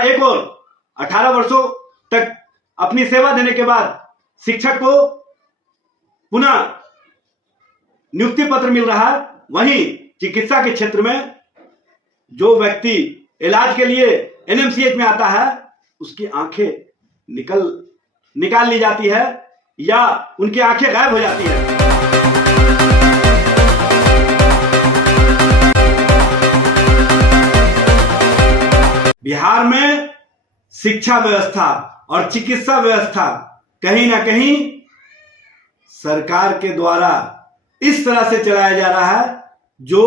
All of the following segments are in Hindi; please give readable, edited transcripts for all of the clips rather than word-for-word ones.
एक और 18 वर्षों तक अपनी सेवा देने के बाद शिक्षक को पुनः नियुक्ति पत्र मिल रहा है, वहीं चिकित्सा के क्षेत्र में जो व्यक्ति इलाज के लिए एनएमसीएच में आता है उसकी आंखें निकाल ली जाती है या उनकी आंखें गायब हो जाती है। बिहार में शिक्षा व्यवस्था और चिकित्सा व्यवस्था कहीं ना कहीं सरकार के द्वारा इस तरह से चलाया जा रहा है जो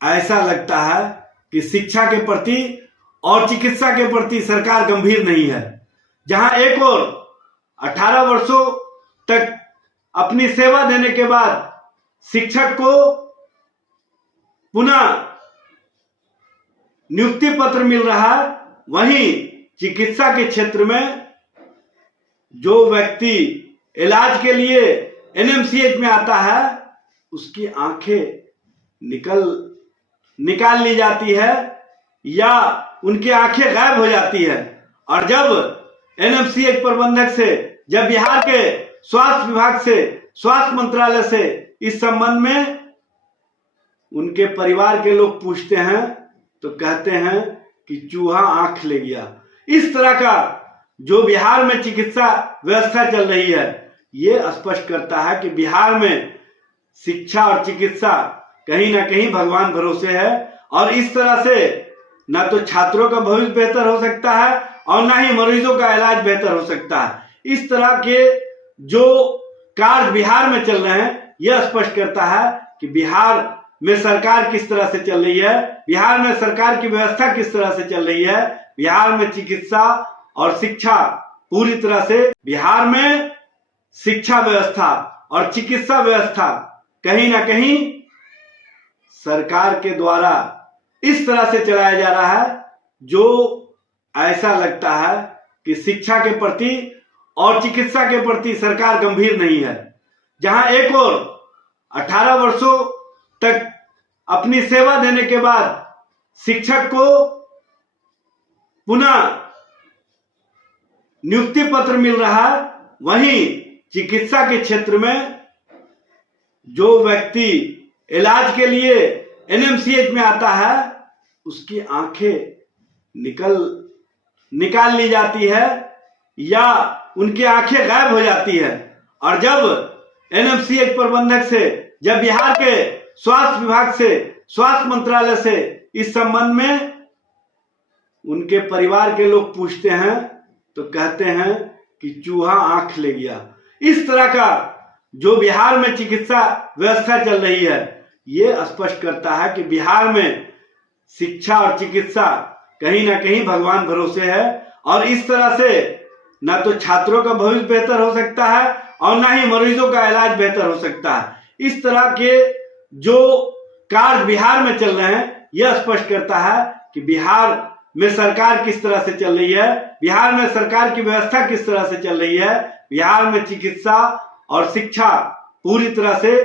ऐसा लगता है कि शिक्षा के प्रति और चिकित्सा के प्रति सरकार गंभीर नहीं है। जहां एक और 18 वर्षों तक अपनी सेवा देने के बाद शिक्षक को पुनः नियुक्ति पत्र मिल रहा है, वहीं चिकित्सा के क्षेत्र में जो व्यक्ति इलाज के लिए एनएमसीएच में आता है उसकी आंखें निकाल ली जाती है या उनकी आंखें गायब हो जाती है। और जब एनएमसीएच प्रबंधक से, जब बिहार के स्वास्थ्य विभाग से, स्वास्थ्य मंत्रालय से इस संबंध में उनके परिवार के लोग पूछते हैं तो कहते हैं कि चूहा आंख ले गया। इस तरह का जो बिहार में चिकित्सा व्यवस्था चल रही है ये स्पष्ट करता है कि बिहार में शिक्षा और चिकित्सा कहीं ना कहीं भगवान भरोसे है और इस तरह से ना तो छात्रों का भविष्य बेहतर हो सकता है और ना ही मरीजों का इलाज बेहतर हो सकता है। इस तरह के जो कार्य बिहार में चल रहे हैं यह स्पष्ट करता है कि बिहार में सरकार किस तरह से चल रही है, बिहार में सरकार की व्यवस्था किस तरह से चल रही है। बिहार में चिकित्सा और शिक्षा पूरी तरह से, बिहार में शिक्षा व्यवस्था और चिकित्सा व्यवस्था कहीं ना कहीं सरकार के द्वारा इस तरह से चलाया जा रहा है जो ऐसा लगता है कि शिक्षा के प्रति और चिकित्सा के प्रति सरकार गंभीर नहीं है। जहां एक और 18 वर्षों तक अपनी सेवा देने के बाद शिक्षक को पुनः नियुक्ति पत्र मिल रहा है, वहीं चिकित्सा के क्षेत्र में जो व्यक्ति इलाज के लिए एनएमसीएच में आता है उसकी आंखें निकाल ली जाती है या उनकी आंखें गायब हो जाती है। और जब एनएमसीएच प्रबंधक से, जब बिहार के स्वास्थ्य विभाग से, स्वास्थ्य मंत्रालय से इस संबंध में उनके परिवार के लोग पूछते हैं तो कहते हैं कि चूहा आंख ले गया। इस तरह का जो बिहार में चिकित्सा व्यवस्था चल रही है ये स्पष्ट करता है कि बिहार में शिक्षा और चिकित्सा कहीं ना कहीं भगवान भरोसे है और इस तरह से ना तो छात्रों का भविष्य बेहतर हो सकता है और ना ही मरीजों का इलाज बेहतर हो सकता है। इस तरह के जो कार्य बिहार में चल रहे हैं यह स्पष्ट करता है कि बिहार में सरकार किस तरह से चल रही है, बिहार में सरकार की व्यवस्था किस तरह से चल रही है। बिहार में चिकित्सा और शिक्षा पूरी तरह से